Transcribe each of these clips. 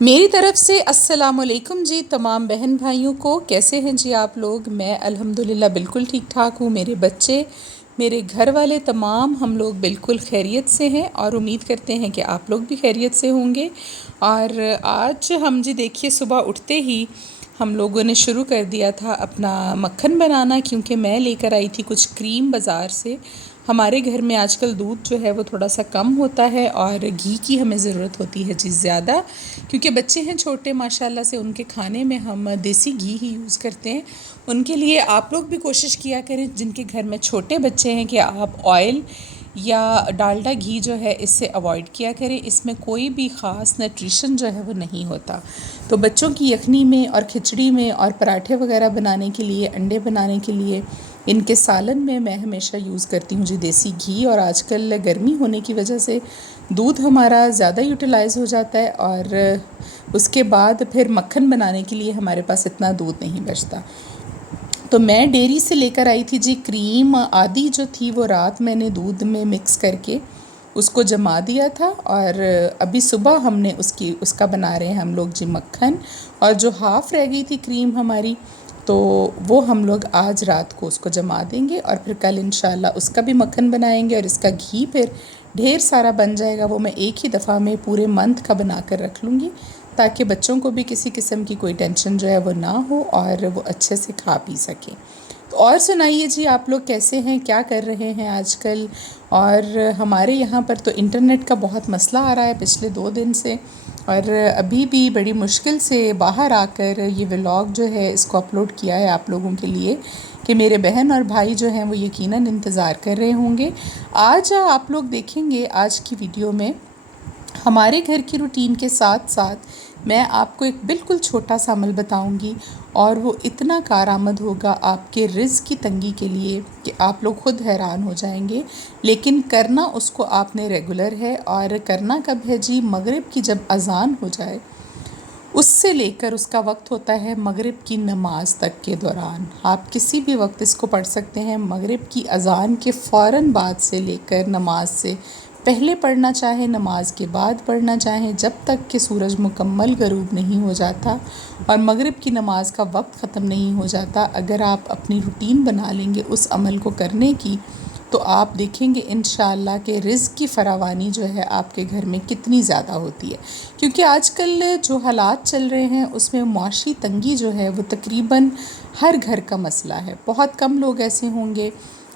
میری طرف سے السلام علیکم جی تمام بہن بھائیوں کو، کیسے ہیں جی آپ لوگ؟ میں الحمدللہ بالکل ٹھیک ٹھاک ہوں، میرے بچے، میرے گھر والے تمام ہم لوگ بالکل خیریت سے ہیں اور امید کرتے ہیں کہ آپ لوگ بھی خیریت سے ہوں گے۔ اور آج ہم جی دیکھیے صبح اٹھتے ہی ہم لوگوں نے شروع کر دیا تھا اپنا مکھن بنانا، کیونکہ میں لے کر آئی تھی کچھ کریم بازار سے۔ ہمارے گھر میں آج کل دودھ جو ہے وہ تھوڑا سا کم ہوتا ہے اور گھی کی ہمیں ضرورت ہوتی ہے چیز زیادہ، کیونکہ بچے ہیں چھوٹے ماشاءاللہ سے، ان کے کھانے میں ہم دیسی گھی ہی یوز کرتے ہیں۔ ان کے لیے آپ لوگ بھی کوشش کیا کریں جن کے گھر میں چھوٹے بچے ہیں کہ آپ آئل یا ڈالڈا گھی جو ہے اس سے اوائڈ کیا کریں، اس میں کوئی بھی خاص نیوٹریشن جو ہے وہ نہیں ہوتا۔ تو بچوں کی یخنی میں اور کھچڑی میں اور پراٹھے وغیرہ بنانے کے لیے، انڈے بنانے کے لیے، ان کے سالن میں ہمیشہ یوز کرتی ہوں جی دیسی گھی۔ اور آج کل گرمی ہونے کی وجہ سے دودھ ہمارا زیادہ یوٹیلائز ہو جاتا ہے اور اس کے بعد پھر مکھن بنانے کے لیے ہمارے پاس اتنا دودھ نہیں بچتا۔ تو میں ڈیری سے لے کر آئی تھی جی کریم، آدھی جو تھی وہ رات میں نے دودھ میں مکس کر کے اس کو جما دیا تھا، اور ابھی صبح ہم نے اس کا بنا رہے ہیں ہم لوگ جی مکھن۔ اور جو ہاف رہ گئی تھی کریم ہماری، تو وہ ہم لوگ آج رات کو اس کو جما دیں گے اور پھر کل انشاءاللہ اس کا بھی مکھن بنائیں گے، اور اس کا گھی پھر ڈھیر سارا بن جائے گا، وہ میں ایک ہی دفعہ میں پورے منتھ کا بنا کر رکھ لوں گی، تاکہ بچوں کو بھی کسی قسم کی کوئی ٹینشن جو ہے وہ نہ ہو اور وہ اچھے سے کھا پی سکیں۔ تو اور سنائیے جی آپ لوگ کیسے ہیں، کیا کر رہے ہیں آج کل؟ اور ہمارے یہاں پر تو انٹرنیٹ کا بہت مسئلہ آ رہا ہے پچھلے 2 دن سے، اور ابھی بھی بڑی مشکل سے باہر آ کر یہ ولاگ جو ہے اس کو اپلوڈ کیا ہے آپ لوگوں کے لیے، کہ میرے بہن اور بھائی جو ہیں وہ یقیناً انتظار کر رہے ہوں گے۔ آج آپ لوگ دیکھیں گے آج کی ویڈیو میں ہمارے گھر کی روٹین کے ساتھ ساتھ میں آپ کو ایک بالکل چھوٹا سا عمل بتاؤں گی، اور وہ اتنا کارآمد ہوگا آپ کے رزق کی تنگی کے لیے کہ آپ لوگ خود حیران ہو جائیں گے۔ لیکن کرنا اس کو آپ نے ریگولر ہے، اور کرنا کب ہے جی؟ مغرب کی جب اذان ہو جائے اس سے لے کر اس کا وقت ہوتا ہے مغرب کی نماز تک کے دوران، آپ کسی بھی وقت اس کو پڑھ سکتے ہیں، مغرب کی اذان کے فوراً بعد سے لے کر نماز سے پہلے پڑھنا چاہیں، نماز کے بعد پڑھنا چاہیں، جب تک کہ سورج مکمل غروب نہیں ہو جاتا اور مغرب کی نماز کا وقت ختم نہیں ہو جاتا۔ اگر آپ اپنی روٹین بنا لیں گے اس عمل کو کرنے کی، تو آپ دیکھیں گے انشاءاللہ کہ رزق کی فراوانی جو ہے آپ کے گھر میں کتنی زیادہ ہوتی ہے۔ کیونکہ آج کل جو حالات چل رہے ہیں اس میں معاشی تنگی جو ہے وہ تقریباً ہر گھر کا مسئلہ ہے۔ بہت کم لوگ ایسے ہوں گے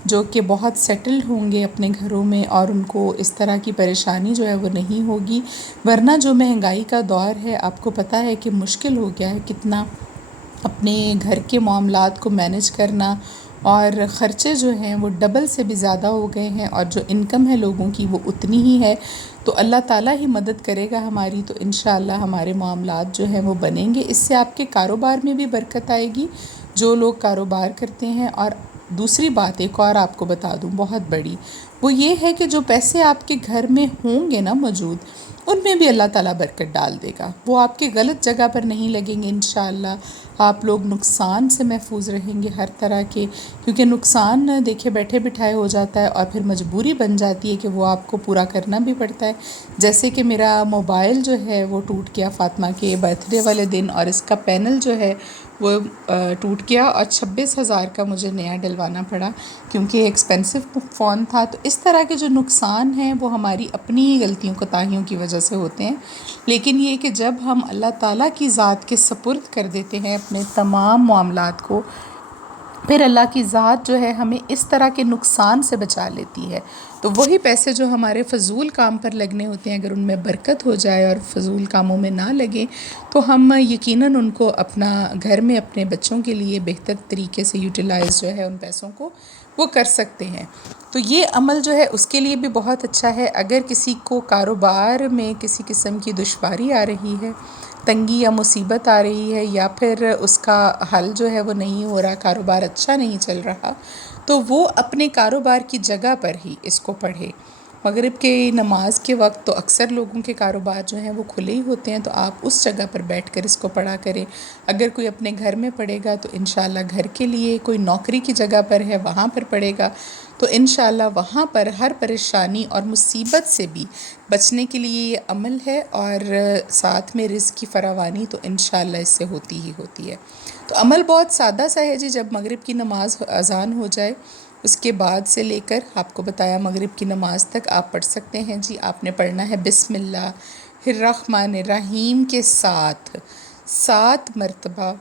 جو کہ بہت سیٹلڈ ہوں گے اپنے گھروں میں، اور ان کو اس طرح کی پریشانی جو ہے وہ نہیں ہوگی، ورنہ جو مہنگائی کا دور ہے آپ کو پتہ ہے کہ مشکل ہو گیا ہے کتنا اپنے گھر کے معاملات کو مینج کرنا، اور خرچے جو ہیں وہ ڈبل سے بھی زیادہ ہو گئے ہیں، اور جو انکم ہے لوگوں کی وہ اتنی ہی ہے۔ تو اللہ تعالیٰ ہی مدد کرے گا ہماری، تو انشاءاللہ ہمارے معاملات جو ہیں وہ بنیں گے۔ اس سے آپ کے کاروبار میں بھی برکت آئے گی جو لوگ کاروبار کرتے ہیں۔ اور دوسری بات ایک اور آپ کو بتا دوں بہت بڑی، وہ یہ ہے کہ جو پیسے آپ کے گھر میں ہوں گے نا موجود، ان میں بھی اللہ تعالیٰ برکت ڈال دے گا، وہ آپ کے غلط جگہ پر نہیں لگیں گے انشاءاللہ۔ آپ لوگ نقصان سے محفوظ رہیں گے ہر طرح کے، کیونکہ نقصان دیکھے بیٹھے بٹھائے ہو جاتا ہے اور پھر مجبوری بن جاتی ہے کہ وہ آپ کو پورا کرنا بھی پڑتا ہے۔ جیسے کہ میرا موبائل جو ہے وہ ٹوٹ گیا فاطمہ کے برتھ ڈے والے دن، اور اس کا پینل جو ہے وہ ٹوٹ گیا، اور 26,000 کا مجھے نیا ڈلوانا پڑا، کیونکہ ایکسپینسو فون تھا۔ تو اس طرح کے جو نقصان ہیں وہ ہماری اپنی غلطیوں کوتاہیوں کی وجہ سے ہوتے ہیں، لیکن یہ کہ جب ہم اللہ تعالیٰ کی ذات کے سپرد کر دیتے ہیں اپنے تمام معاملات کو، پھر اللہ کی ذات جو ہے ہمیں اس طرح کے نقصان سے بچا لیتی ہے۔ تو وہی پیسے جو ہمارے فضول کام پر لگنے ہوتے ہیں، اگر ان میں برکت ہو جائے اور فضول کاموں میں نہ لگے، تو ہم یقیناً ان کو اپنا گھر میں اپنے بچوں کے لیے بہتر طریقے سے یوٹیلائز جو ہے ان پیسوں کو وہ کر سکتے ہیں۔ تو یہ عمل جو ہے اس کے لیے بھی بہت اچھا ہے۔ اگر کسی کو کاروبار میں کسی قسم کی دشواری آ رہی ہے، تنگی یا مصیبت آ رہی ہے، یا پھر اس کا حل جو ہے وہ نہیں ہو رہا، کاروبار اچھا نہیں چل رہا، تو وہ اپنے کاروبار کی جگہ پر ہی اس کو پڑھے۔ مغرب کے نماز کے وقت تو اکثر لوگوں کے کاروبار جو ہیں وہ کھلے ہی ہوتے ہیں، تو آپ اس جگہ پر بیٹھ کر اس کو پڑھا کریں۔ اگر کوئی اپنے گھر میں پڑھے گا تو انشاءاللہ گھر کے لیے، کوئی نوکری کی جگہ پر ہے وہاں پر پڑھے گا تو انشاءاللہ وہاں پر ہر پریشانی اور مصیبت سے بھی بچنے کے لیے یہ عمل ہے، اور ساتھ میں رزق کی فراوانی تو انشاءاللہ اس سے ہوتی ہی ہوتی ہے۔ تو عمل بہت سادہ سا ہے جی، جب مغرب کی نماز اذان ہو جائے اس کے بعد سے لے کر آپ کو بتایا مغرب کی نماز تک آپ پڑھ سکتے ہیں جی۔ آپ نے پڑھنا ہے بسم اللہ الرحمن الرحیم کے ساتھ 7 مرتبہ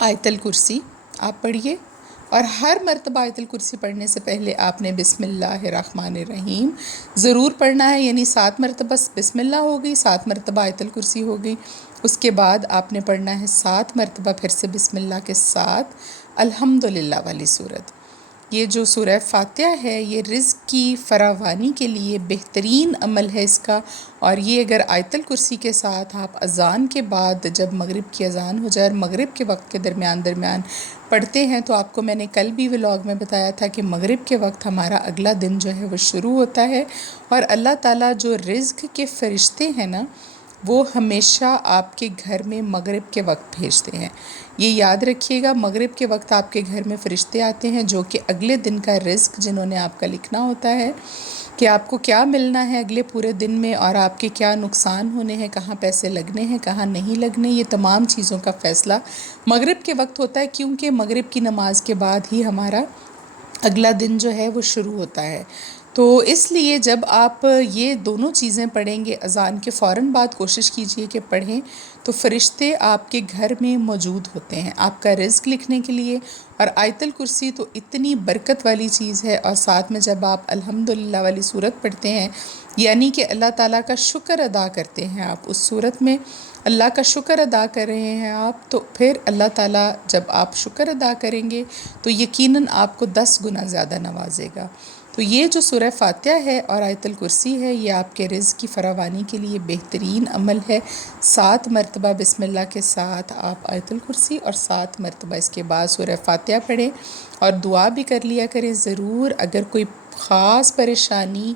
آیت الکرسی آپ پڑھیے، اور ہر مرتبہ آیت الکرسی پڑھنے سے پہلے آپ نے بسم اللہ الرحمن الرحیم ضرور پڑھنا ہے، یعنی 7 مرتبہ بسم اللہ ہو گئی، 7 مرتبہ آیت الکرسی ہو گئی، اس کے بعد آپ نے پڑھنا ہے 7 مرتبہ پھر سے بسم اللہ کے ساتھ الحمدللہ والی صورت۔ یہ جو سورہ فاتحہ ہے یہ رزق کی فراوانی کے لیے بہترین عمل ہے اس کا، اور یہ اگر آیت الکرسی کے ساتھ آپ اذان کے بعد جب مغرب کی اذان ہو جائے اور مغرب کے وقت کے درمیان پڑھتے ہیں، تو آپ کو میں نے کل بھی ولاگ میں بتایا تھا کہ مغرب کے وقت ہمارا اگلا دن جو ہے وہ شروع ہوتا ہے، اور اللہ تعالیٰ جو رزق کے فرشتے ہیں نا وہ ہمیشہ آپ کے گھر میں مغرب کے وقت بھیجتے ہیں۔ یہ یاد رکھیے گا، مغرب کے وقت آپ کے گھر میں فرشتے آتے ہیں جو کہ اگلے دن کا رزق جنہوں نے آپ کا لکھنا ہوتا ہے کہ آپ کو کیا ملنا ہے اگلے پورے دن میں، اور آپ کے کیا نقصان ہونے ہیں، کہاں پیسے لگنے ہیں کہاں نہیں لگنے، یہ تمام چیزوں کا فیصلہ مغرب کے وقت ہوتا ہے، کیونکہ مغرب کی نماز کے بعد ہی ہمارا اگلا دن جو ہے وہ شروع ہوتا ہے۔ تو اس لیے جب آپ یہ دونوں چیزیں پڑھیں گے اذان کے فوراً بعد کوشش کیجئے کہ پڑھیں، تو فرشتے آپ کے گھر میں موجود ہوتے ہیں آپ کا رزق لکھنے کے لیے۔ اور آیت الکرسی تو اتنی برکت والی چیز ہے، اور ساتھ میں جب آپ الحمدللہ والی صورت پڑھتے ہیں یعنی کہ اللہ تعالیٰ کا شکر ادا کرتے ہیں آپ اس صورت میں، اللہ کا شکر ادا کر رہے ہیں آپ، تو پھر اللہ تعالیٰ جب آپ شکر ادا کریں گے تو یقیناً آپ کو 10 گنا زیادہ نوازے گا۔ تو یہ جو سورہ فاتحہ ہے اور آیت الکرسی ہے یہ آپ کے رزق کی فراوانی کے لیے بہترین عمل ہے۔ 7 مرتبہ بسم اللہ کے ساتھ آپ آیت الکرسی اور 7 مرتبہ اس کے بعد سورہ فاتحہ پڑھیں، اور دعا بھی کر لیا کریں ضرور۔ اگر کوئی خاص پریشانی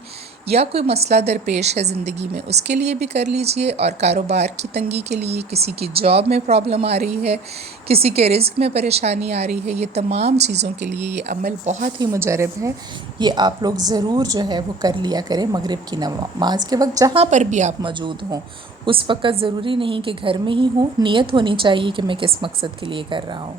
یا کوئی مسئلہ درپیش ہے زندگی میں اس کے لیے بھی کر لیجئے، اور کاروبار کی تنگی کے لیے، کسی کی جاب میں پرابلم آ رہی ہے، کسی کے رزق میں پریشانی آ رہی ہے، یہ تمام چیزوں کے لیے یہ عمل بہت ہی مجرب ہے۔ یہ آپ لوگ ضرور جو ہے وہ کر لیا کریں مغرب کی نماز کے وقت، جہاں پر بھی آپ موجود ہوں اس وقت، ضروری نہیں کہ گھر میں ہی ہوں، نیت ہونی چاہیے کہ میں کس مقصد کے لیے کر رہا ہوں۔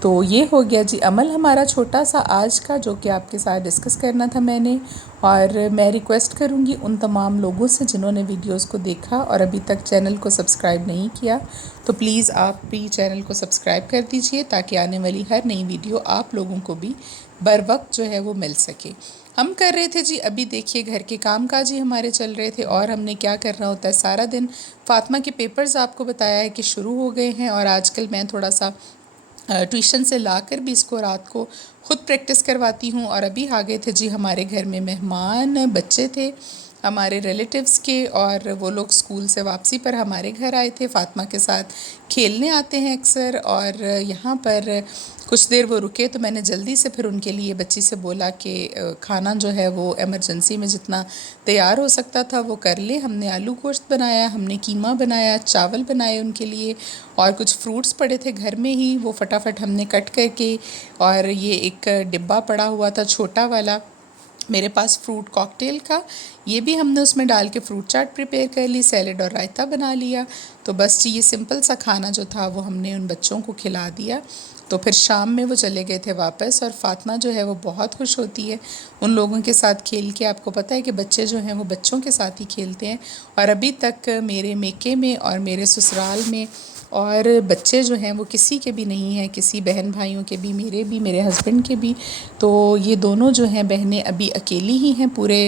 تو یہ ہو گیا جی عمل ہمارا چھوٹا سا آج کا، جو کہ آپ کے ساتھ ڈسکس کرنا تھا میں نے، اور میں ریکویسٹ کروں گی ان تمام لوگوں سے جنہوں نے ویڈیوز کو دیکھا اور ابھی تک چینل کو سبسکرائب نہیں کیا، تو پلیز آپ بھی چینل کو سبسکرائب کر دیجئے تاکہ آنے والی ہر نئی ویڈیو آپ لوگوں کو بھی بر وقت جو ہے وہ مل سکے۔ ہم کر رہے تھے جی، ابھی دیکھیے گھر کے کام کاج ہی ہمارے چل رہے تھے، اور ہم نے کیا کرنا ہوتا ہے سارا دن، فاطمہ کے پیپرز آپ کو بتایا ہے کہ شروع ہو گئے ہیں، اور آج کل میں تھوڑا سا ٹیوشن سے لا کر بھی اس کو رات کو خود پریکٹس کرواتی ہوں، اور ابھی آ گئے تھے جی ہمارے گھر میں مہمان، بچے تھے ہمارے ریلیٹیوز کے، اور وہ لوگ اسکول سے واپسی پر ہمارے گھر آئے تھے، فاطمہ کے ساتھ کھیلنے آتے ہیں اکثر، اور یہاں پر کچھ دیر وہ رکے تو میں نے جلدی سے پھر ان کے لیے بچی سے بولا کہ کھانا جو ہے وہ ایمرجنسی میں جتنا تیار ہو سکتا تھا وہ کر لے۔ ہم نے آلو گوشت بنایا، ہم نے قیمہ بنایا، چاول بنائے ان کے لیے، اور کچھ فروٹس پڑے تھے گھر میں ہی، وہ فٹافٹ ہم نے کٹ کر کے، اور یہ ایک ڈبہ پڑا ہوا تھا چھوٹا والا میرے پاس فروٹ کاکٹیل کا، یہ بھی ہم نے اس میں ڈال کے فروٹ چاٹ پریپیئر کر لی، سیلڈ اور رائتا بنا لیا۔ تو بس جی یہ سمپل سا کھانا جو تھا وہ ہم نے ان بچوں کو کھلا دیا۔ تو پھر شام میں وہ چلے گئے تھے واپس، اور فاطمہ جو ہے وہ بہت خوش ہوتی ہے ان لوگوں کے ساتھ کھیل کے، آپ کو پتہ ہے کہ بچے جو ہیں وہ بچوں کے ساتھ ہی کھیلتے ہیں، اور ابھی تک میرے میکے میں اور میرے سسرال میں اور بچے جو ہیں وہ کسی کے بھی نہیں ہیں، کسی بہن بھائیوں کے بھی، میرے بھی، میرے ہسبینڈ کے بھی، تو یہ دونوں جو ہیں بہنیں ابھی اکیلی ہی ہیں پورے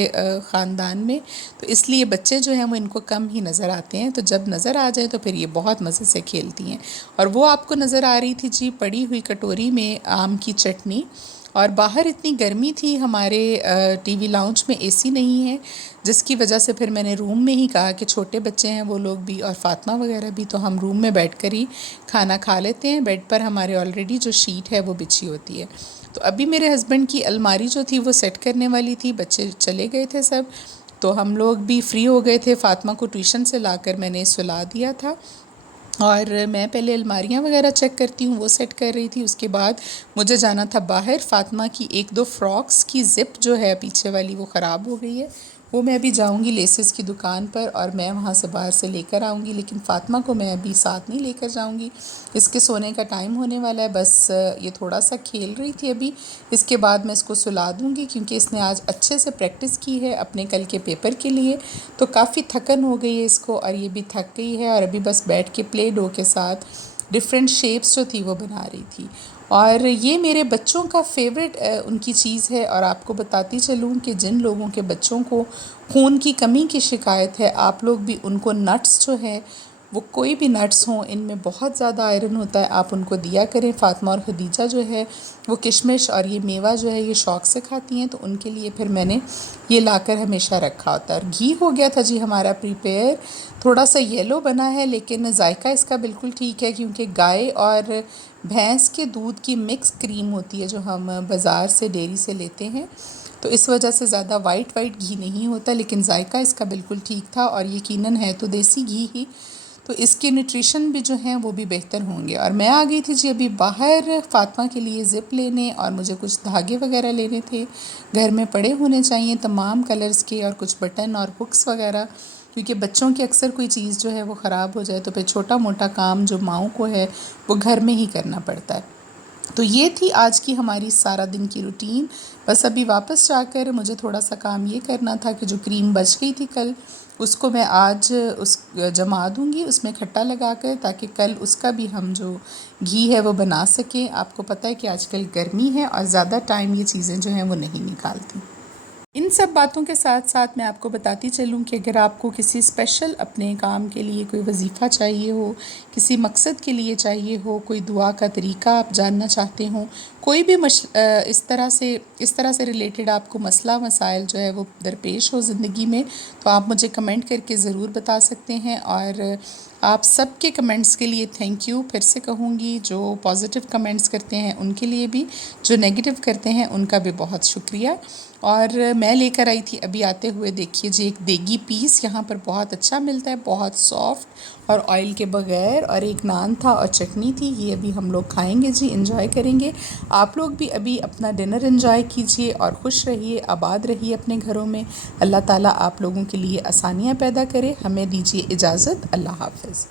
خاندان میں، تو اس لیے بچے جو ہیں وہ ان کو کم ہی نظر آتے ہیں، تو جب نظر آ جائے تو پھر یہ بہت مزے سے کھیلتی ہیں۔ اور وہ آپ کو نظر آ رہی تھی جی پڑی ہوئی کٹوری میں آم کی چٹنی، اور باہر اتنی گرمی تھی، ہمارے ٹی وی لاؤنج میں اے سی نہیں ہے، جس کی وجہ سے پھر میں نے روم میں ہی کہا کہ چھوٹے بچے ہیں وہ لوگ بھی اور فاطمہ وغیرہ بھی، تو ہم روم میں بیٹھ کر ہی کھانا کھا لیتے ہیں۔ بیڈ پر ہمارے آلریڈی جو شیٹ ہے وہ بچھی ہوتی ہے۔ تو ابھی میرے ہسبینڈ کی الماری جو تھی وہ سیٹ کرنے والی تھی، بچے چلے گئے تھے سب، تو ہم لوگ بھی فری ہو گئے تھے۔ فاطمہ کو ٹیوشن سے لا کر میں نے سلا دیا تھا، اور میں پہلے الماریاں وغیرہ چیک کرتی ہوں، وہ سیٹ کر رہی تھی۔ اس کے بعد مجھے جانا تھا باہر، فاطمہ کی ایک دو فراکس کی زپ جو ہے پیچھے والی وہ خراب ہو گئی ہے، وہ میں ابھی جاؤں گی لیسز کی دکان پر اور میں وہاں سے باہر سے لے کر آؤں گی، لیکن فاطمہ کو میں ابھی ساتھ نہیں لے کر جاؤں گی، اس کے سونے کا ٹائم ہونے والا ہے۔ بس یہ تھوڑا سا کھیل رہی تھی ابھی، اس کے بعد میں اس کو سلا دوں گی، کیونکہ اس نے آج اچھے سے پریکٹس کی ہے اپنے کل کے پیپر کے لیے، تو کافی تھکن ہو گئی ہے اس کو، اور یہ بھی تھک گئی ہے، اور ابھی بس بیٹھ کے پلے ڈو کے ساتھ ڈفرینٹ شیپس جو تھی وہ بنا رہی تھی۔ اور یہ میرے بچوں کا فیوریٹ ان کی چیز ہے، اور آپ کو بتاتی چلوں کہ جن لوگوں کے بچوں کو خون کی کمی کی شکایت ہے، آپ لوگ بھی ان کو نٹس جو ہے وہ کوئی بھی نٹس ہوں، ان میں بہت زیادہ آئرن ہوتا ہے، آپ ان کو دیا کریں۔ فاطمہ اور خدیجہ جو ہے وہ کشمش اور یہ میوہ جو ہے یہ شوق سے کھاتی ہیں، تو ان کے لیے پھر میں نے یہ لا کر ہمیشہ رکھا ہوتا ہے۔ اور گھی ہو گیا تھا جی ہمارا پریپیئر، تھوڑا سا یلو بنا ہے لیکن ذائقہ اس کا بالکل ٹھیک ہے، کیونکہ گائے اور بھینس کے دودھ کی مکس کریم ہوتی ہے جو ہم بازار سے ڈیری سے لیتے ہیں، تو اس وجہ سے زیادہ وائٹ گھی نہیں ہوتا، لیکن ذائقہ اس کا بالکل ٹھیک تھا، اور یقیناً ہے تو دیسی گھی ہی، تو اس کے نیوٹریشن بھی جو ہیں وہ بھی بہتر ہوں گے۔ اور میں آ گئی تھی جی ابھی باہر فاطمہ کے لیے زپ لینے، اور مجھے کچھ دھاگے وغیرہ لینے تھے، گھر میں پڑے ہونے چاہیے تمام کلرز کے، اور کچھ بٹن اور ہکس وغیرہ، کیونکہ بچوں کی اکثر کوئی چیز جو ہے وہ خراب ہو جائے تو پھر چھوٹا موٹا کام جو ماؤں کو ہے وہ گھر میں ہی کرنا پڑتا ہے۔ تو یہ تھی آج کی ہماری سارا دن کی روٹین۔ بس ابھی واپس جا کر مجھے تھوڑا سا کام یہ کرنا تھا کہ جو کریم بچ گئی تھی کل، اس کو میں آج جما دوں گی اس میں کھٹا لگا کر، تاکہ کل اس کا بھی ہم جو گھی ہے وہ بنا سکیں۔ آپ کو پتہ ہے کہ آج کل گرمی ہے اور زیادہ ٹائم یہ چیزیں جو ہیں وہ نہیں نکالتی۔ ان سب باتوں کے ساتھ ساتھ میں آپ کو بتاتی چلوں کہ اگر آپ کو کسی اسپیشل اپنے کام کے لیے کوئی وظیفہ چاہیے ہو، کسی مقصد کے لیے چاہیے ہو، کوئی دعا کا طریقہ آپ جاننا چاہتے ہوں، کوئی بھی اس طرح سے ریلیٹڈ آپ کو مسئلہ مسائل جو ہے وہ درپیش ہو زندگی میں، تو آپ مجھے کمنٹ کر کے ضرور بتا سکتے ہیں۔ اور آپ سب کے کمنٹس کے لیے تھینک یو، پھر سے کہوں گی، جو پازیٹیو کمنٹس کرتے ہیں ان کے لیے بھی، جو نیگیٹو کرتے ہیں ان کا بھی بہت شکریہ۔ اور میں لے کر آئی تھی ابھی آتے ہوئے، دیکھیے جی ایک دیگی پیس یہاں پر بہت اچھا ملتا ہے، بہت سافٹ اور آئل کے بغیر، اور ایک نان تھا اور چٹنی تھی، یہ ابھی ہم لوگ کھائیں گے جی، انجوائے کریں گے۔ آپ لوگ بھی ابھی اپنا ڈنر انجوائے کیجئے اور خوش رہیے، آباد رہیے اپنے گھروں میں۔ اللہ تعالیٰ آپ لوگوں کے لیے آسانیاں پیدا کرے۔ ہمیں دیجیے اجازت، اللہ حافظ۔